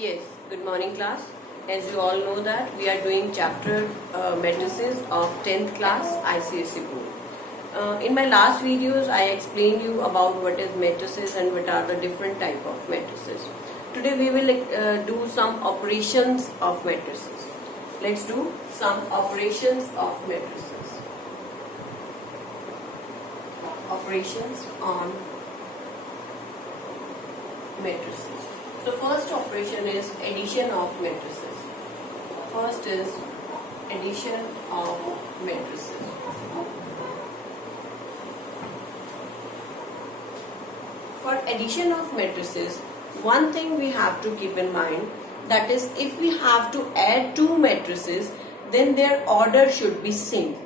Yes, good morning class. As you all know that we are doing chapter matrices of 10th class ICSE board. In my last videos I explained you about what is matrices and what are the different type of matrices. Today we will do some operations of matrices. Let's do some operations of matrices. Operations on matrices. So first operation is addition of matrices. First is addition of matrices. For addition of matrices, one thing we have to keep in mind, that is, if we have to add two matrices, then their order should be same.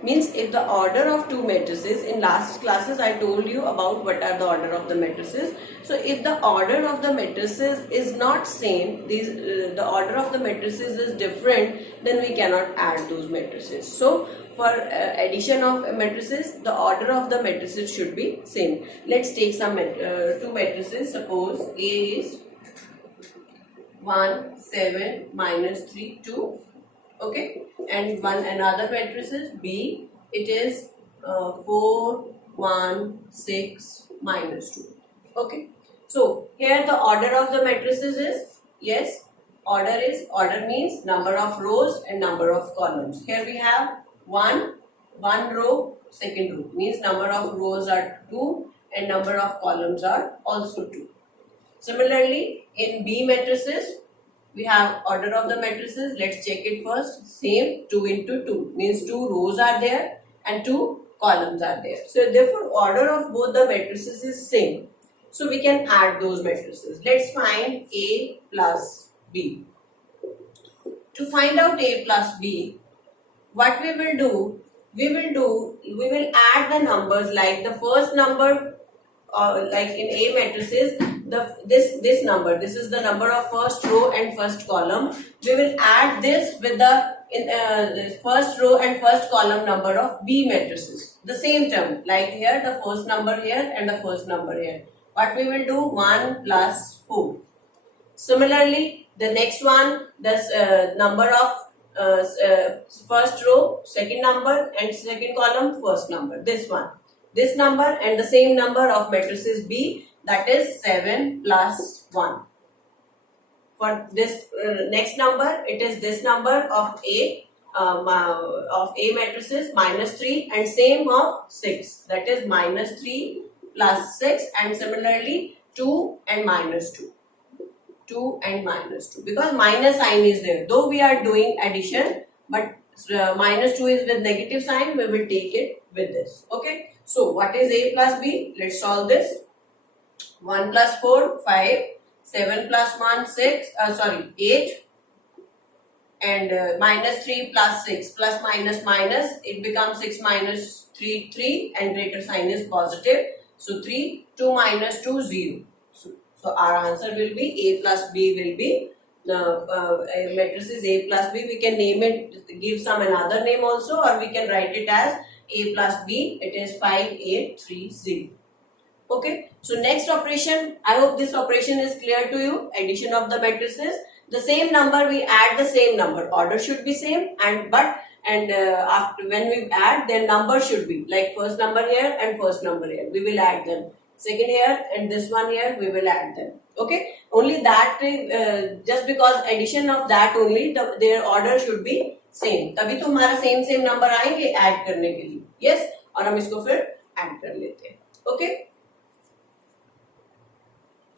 Means if the order of two matrices, in last classes I told you about what are the order of the matrices. So if the order of the matrices is not same, the order of the matrices is different, then we cannot add those matrices. So for addition of matrices, the order of the matrices should be same. Let's take some two matrices. Suppose A is 1, 7, minus 3, 2. Okay, and another matrix is B. It is 4, 1, 6, minus 2. Okay, so here the order of the matrices is, yes, order means number of rows and number of columns. Here we have one row, second row, means number of rows are 2 and number of columns are also 2. Similarly, in B matrices, we have order of the matrices. Let's check it first. Same, 2 into 2 means 2 rows are there and 2 columns are there. So therefore order of both the matrices is same. So we can add those matrices. Let's find A plus B. To find out A plus B, what we will do, we will add the numbers, like the first number, like in A matrices, this number, this is the number of first row and first column. We will add this with the first row and first column number of B matrices. The same term, like here the first number here and the first number here. What we will do, 1 plus 4. Similarly, the next one, the number of first row, second number, and second column, first number. This one, this number and the same number of matrices B, that is 7 plus 1. For this next number, it is this number of A matrices, minus 3, and same of 6, that is minus 3 plus 6, and similarly 2 and minus 2. 2 and minus 2, because minus sign is there. Though we are doing addition, but minus 2 is with negative sign, we will take it with this. Okay. So what is A plus B? Let's solve this. 1 plus 4, 5, 7 plus 1, 8, and minus 3 plus 6, plus minus minus, it becomes 6 minus 3, 3, and greater sign is positive. So 3, 2 minus 2, 0. So our answer will be A plus B will be, the matrix is A plus B. We can name it, give some another name also, or we can write it as A plus B. It is 5, 8, 3, 0. Okay, so next operation, I hope this operation is clear to you. Addition of the matrices. The same number, we add the same number. Order should be same, and after when we add, their number should be like first number here and first number here. We will add them. Second here and this one here, we will add them. Okay, only that just because addition of that only, their order should be same. तभी तो हमारा same number आएंगे add करने के लिए. Yes, और हम इसको फिर add कर लेते हैं. Okay.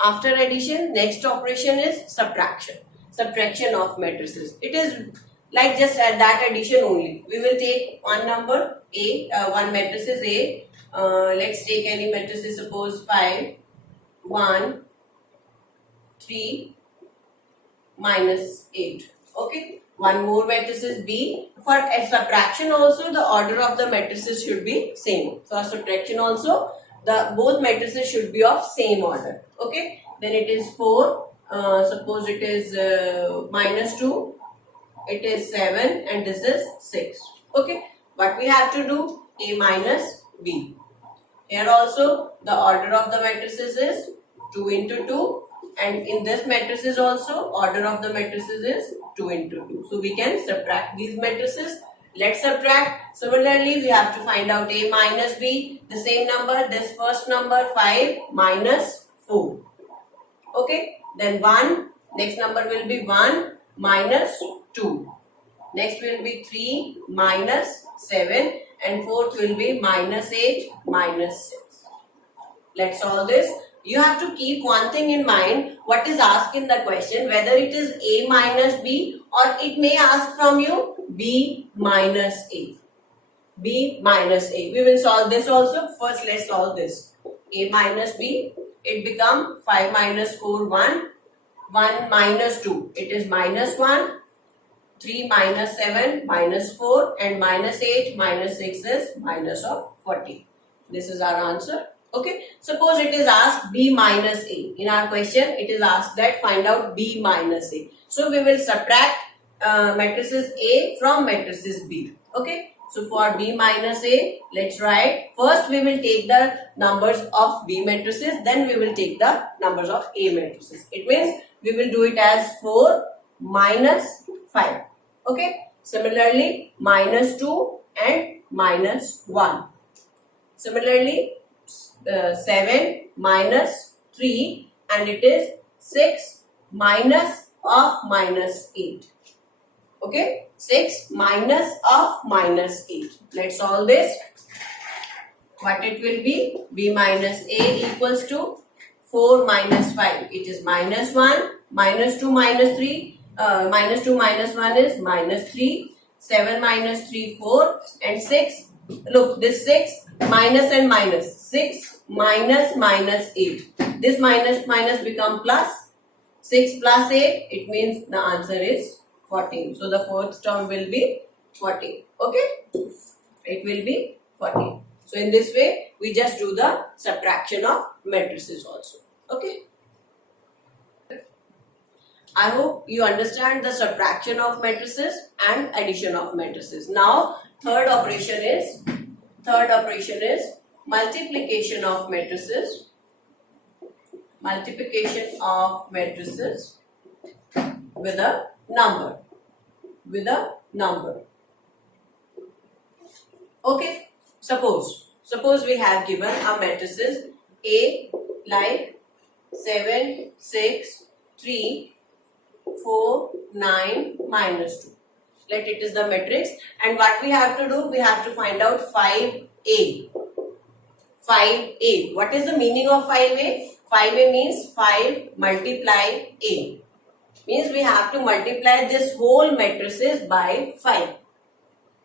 After addition, next operation is subtraction. Subtraction of matrices. It is like just that addition only. We will take one number A, one matrix is A. Let's take any matrices. Suppose 5, 1, 3, minus 8. Okay. One more matrix is B. For subtraction also, the order of the matrices should be same. For subtraction also, the both matrices should be of same order. Okay, then it is 4, suppose it is minus 2, it is 7, and this is 6. Okay, what we have to do, A minus B. Here also the order of the matrices is 2 into 2 and in this matrices also order of the matrices is 2 into 2. So we can subtract these matrices. Let's subtract. Similarly, we have to find out A minus B, the same number, this first number 5 minus 4. Okay, then 1, next number will be 1 minus 2. Next will be 3 minus 7 and fourth will be minus 8 minus 6. Let's solve this. You have to keep one thing in mind, what is asked in the question, whether it is A minus B or it may ask from you B minus A. B minus A. We will solve this also. First let's solve this. A minus B, it become 5 minus 4, 1. 1 minus 2, it is minus 1. 3 minus 7 minus 4 and minus 8 minus 6 is minus of 40. This is our answer. Okay, suppose it is asked B minus A. In our question, it is asked that find out B minus A. So we will subtract matrices A from matrices B. Okay, so for B minus A, let's write. First we will take the numbers of B matrices, then we will take the numbers of A matrices. It means we will do it as 4 minus 5. Okay, similarly minus 2 and minus 1. Similarly 7 minus 3 and it is 6 minus of minus 8. Okay, 6 minus of minus 8. Let's solve this. What it will be? B minus A equals to 4 minus 5. It is minus 1, minus 2 minus 3. Minus 2 minus 1 is minus 3. 7 minus 3, 4 and 6. Look, this 6 minus and minus. 6 minus minus 8. This minus minus become plus. 6 plus 8, it means the answer is 14. So the fourth term will be 14. Okay? It will be 14. So in this way, we just do the subtraction of matrices also. Okay? I hope you understand the subtraction of matrices and addition of matrices. Now, third operation is multiplication of matrices. Multiplication of matrices with a number. Okay, suppose we have given a matrices A like 7, 6, 3, 4, 9, minus 2. Let it is the matrix, and what we have to do, we have to find out 5A. 5A. What is the meaning of 5A? 5A means 5 multiply A. Means we have to multiply this whole matrices by 5.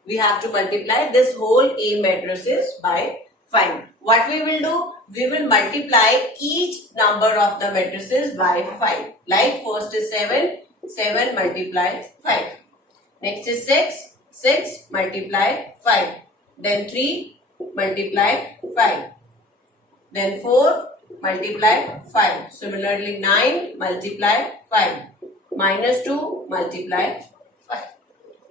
We have to multiply this whole A matrices by 5. What we will do? We will multiply each number of the matrices by 5. Like first is 7, 7 multiply 5. Next is 6, 6 multiply 5. Then 3 multiply 5. Then 4 multiply 5. Similarly 9 multiply 5. Minus 2 multiply 5.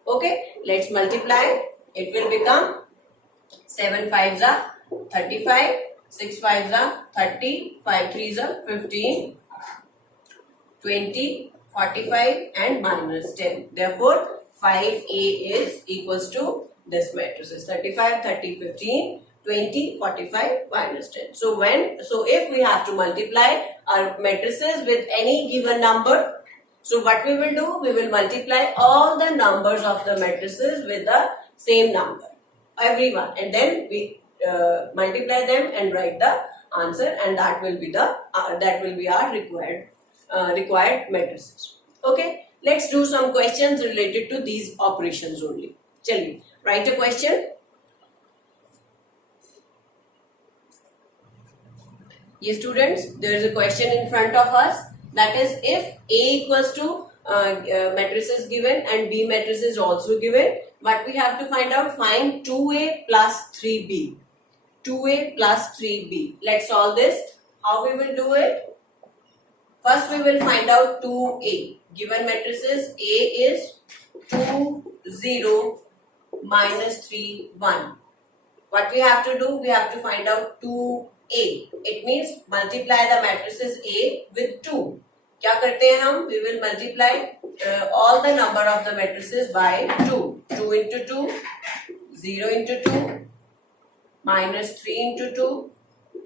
Okay, let's multiply. It will become 7 5s are 35, 6 5s are 30, 5 3s are 15, 20, 45 and minus 10. Therefore, 5A is equals to this matrices 35, 30, 15, 20, 45, minus 10. So if we have to multiply our matrices with any given number, so what we will do, we will multiply all the numbers of the matrices with the same number, everyone, and then we multiply them and write the answer, and that will be our required matrices. Okay, let's do some questions related to these operations only. Chaliye, write a question. Yes, students, there is a question in front of us. That is, if A equals to matrices given and B matrices also given, what we have to find out? Find 2A plus 3B. 2A plus 3B. Let's solve this. How we will do it? First, we will find out 2A. Given matrices, A is 2, 0, minus 3, 1. What we have to do? We have to find out 2A. A. It means multiply the matrices A with 2. क्या करते हैं हम? We will multiply all the number of the matrices by 2. 2 into 2, 0 into 2, minus 3 into 2,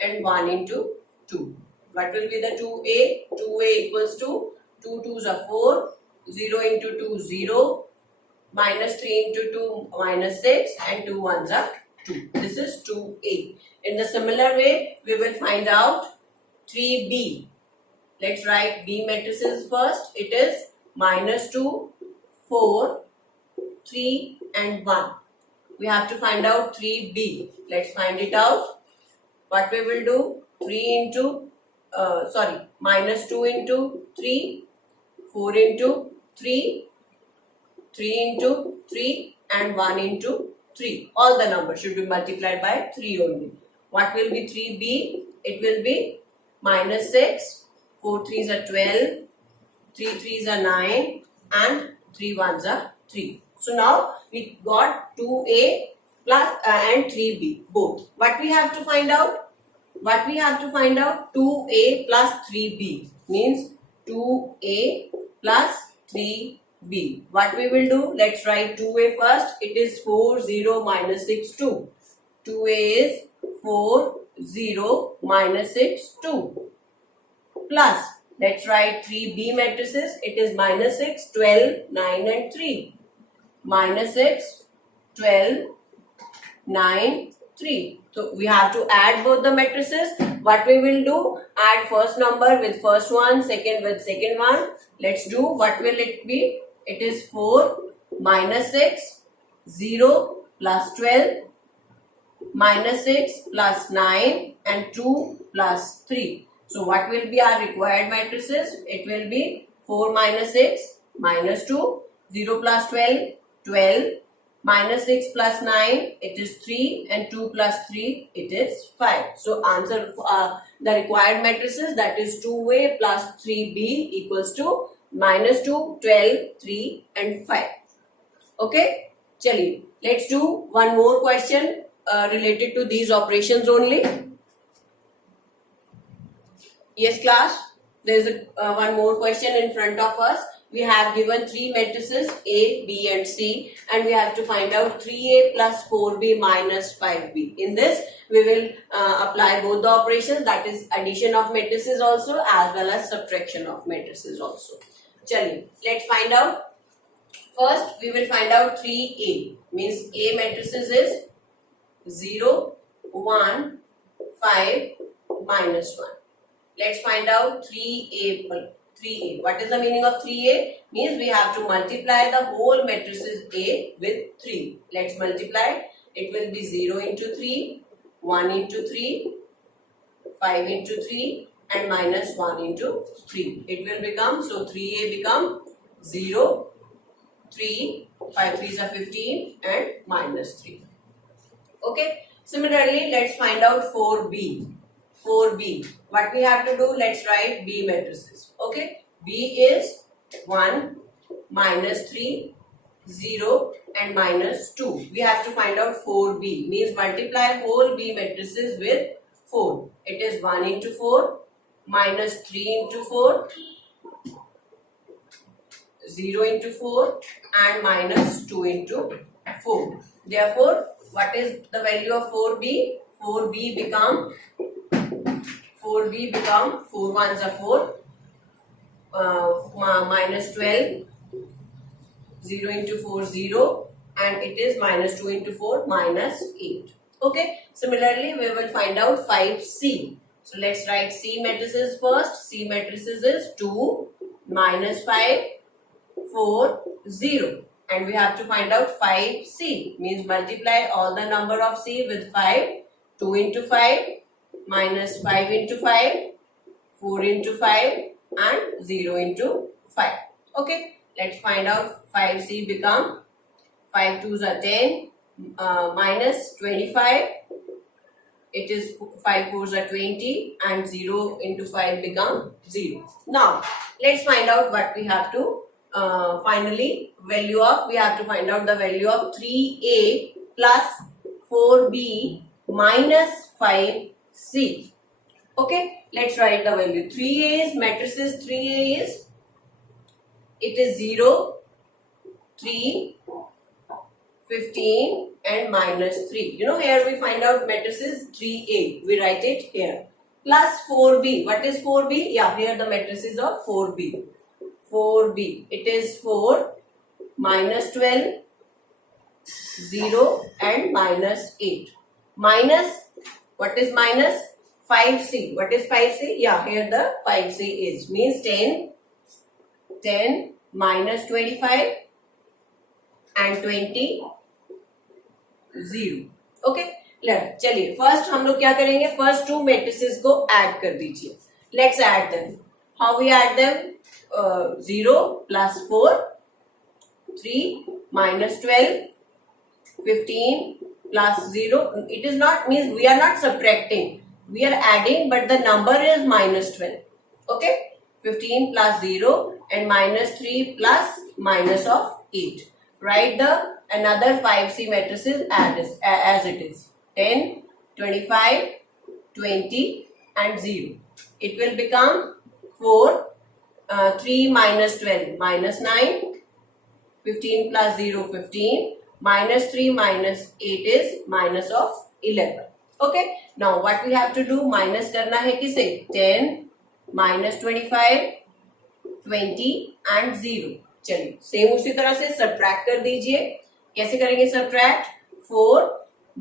and 1 into 2. What will be the 2A? 2A equals to 2 2s are 4, 0 into 2 0, minus 3 into 2 minus 6, and 2 1s are 2. This is 2A. In the similar way, we will find out 3B. Let's write B matrices first. It is minus 2, 4, 3 and 1. We have to find out 3B. Let's find it out. What we will do? Minus 2 into 3, 4 into 3, 3 into 3 and 1 into 3. All the numbers should be multiplied by 3 only. What will be 3B? It will be minus 6, 4 3s are 12, 3 3s are 9 and 3 1s are 3. So now we got 2A plus and 3B both. What we have to find out? 2A plus 3B means 2A plus 3B. What we will do? Let's write 2A first. It is 4 0 minus 6 2. 2A is 4 0 minus 6 2 plus, let's write 3B matrices. It is minus 6, 12, 9 and 3. Minus 6, 12, 9, 3. So we have to add both the matrices. What we will do? Add first number with first one, second with second one. Let's do. What will it be? It is 4 minus 6, 0 plus 12, minus 6 plus 9 and 2 plus 3. So what will be our required matrices? It will be 4 minus 6, minus 2, 0 plus 12, 12, minus 6 plus 9, it is 3 and 2 plus 3, it is 5. So answer the required matrices, that is 2A plus 3B equals to minus 2, 12, 3 and 5. Okay, chaliye, let's do one more question related to these operations only. Yes class, there is one more question in front of us. We have given 3 matrices A, B and C and we have to find out 3A plus 4B minus 5B. In this, we will apply both the operations, that is addition of matrices also as well as subtraction of matrices also. Chaliye, let's find out. First, we will find out 3A, means A matrices is 0, 1, 5, minus 1. Let's find out 3A. 3A. What is the meaning of 3A? Means we have to multiply the whole matrices A with 3. Let's multiply. It will be 0 into 3, 1 into 3, 5 into 3 and minus 1 into 3. It will become, so 3A become 0, 3, 5 3s are 15 and minus 3. Okay. Similarly, let's find out 4B. 4B. What we have to do? Let's write B matrices. Okay. B is 1, minus 3, 0 and minus 2. We have to find out 4B. Means multiply whole B matrices with 4. It is 1 into 4, minus 3 into 4, 0 into 4 and minus 2 into 4. Therefore, what is the value of 4B? 4B become 4 1s are 4, minus 12, 0 into 4 0 and it is minus 2 into 4 minus 8. Okay. Similarly, we will find out 5C. So let's write C matrices first. C matrices is 2, minus 5, 4, 0 and we have to find out 5C, means multiply all the number of C with 5, 2 into 5, minus 5 into 5, 4 into 5 and 0 into 5. Okay, let's find out 5C become 5 2s are 10, minus 25, it is 5 4s are 20 and 0 into 5 become 0. Now, let's find out what we have to we have to find out the value of 3A plus 4B minus 5C. Okay, let's write the value. 3A is matrices. 3A is, it is 0, 3, 15 and minus 3. You know, here we find out matrices 3A. We write it here. Plus 4B. What is 4B? Yeah, here the matrices of 4B. 4B. It is 4, minus 12, 0 and minus 8. Minus, what is minus? 5C. What is 5C? Yeah, here the 5C is. Means 10 minus 25 and 20, 0. Okay. चलिए first हम लोग क्या करेंगे, first two matrices को add कर दीजिए. Let's add them. How we add them? 0 plus 4, 3 minus 12, 15 plus 0. It is not, means we are not subtracting, we are adding, but the number is minus 12. Okay, 15 plus 0 and minus 3 plus minus of 8. Write the another 5C matrices as it is. 10, 25, 20 and 0. It will become 4, 3 minus 12 minus 9, 15 plus 0 15, minus 3 minus 8 is minus of 11. Okay, now what we have to do, minus करना है किसे? 10 minus 25, 20 and 0. चलिए same उसी तरह से subtract कर दीजिए. कैसे करेंगे सब्ट्रैक्ट? 4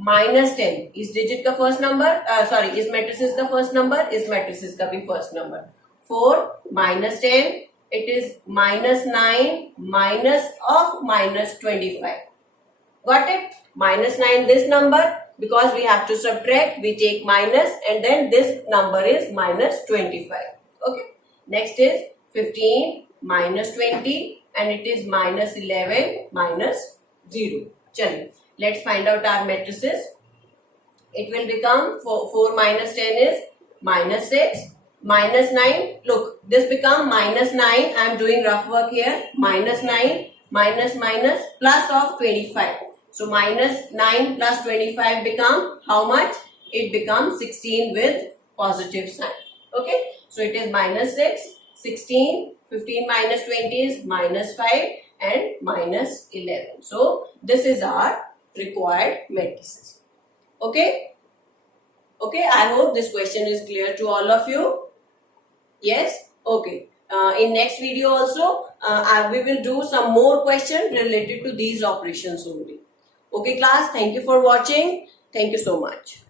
minus 10 इस डिजिट का फर्स्ट नंबर, सॉरी इस मैट्रिसेस का फर्स्ट नंबर, इस मैट्रिसेस का भी first number. 4 minus 10, it is minus 9 minus of minus 25. Got it? Minus 9 this number, because we have to subtract, we take minus and then this number is minus 25. Okay. Next is 15 minus 20 and it is minus 11 minus 0. Chaliye, let's find out our matrices. It will become 4 minus 10 is minus 6, minus 9. Look, this become minus 9. I am doing rough work here. Minus 9 minus minus plus of 25. So minus 9 plus 25 become how much? It becomes 16 with positive sign. Okay. So it is minus 6, 16, 15 minus 20 is minus 5 and minus 11. So this is our required matrices. Okay. Okay. I hope this question is clear to all of you. Yes. Okay. In next video also we will do some more questions related to these operations only. Okay class, thank you for watching. Thank you so much.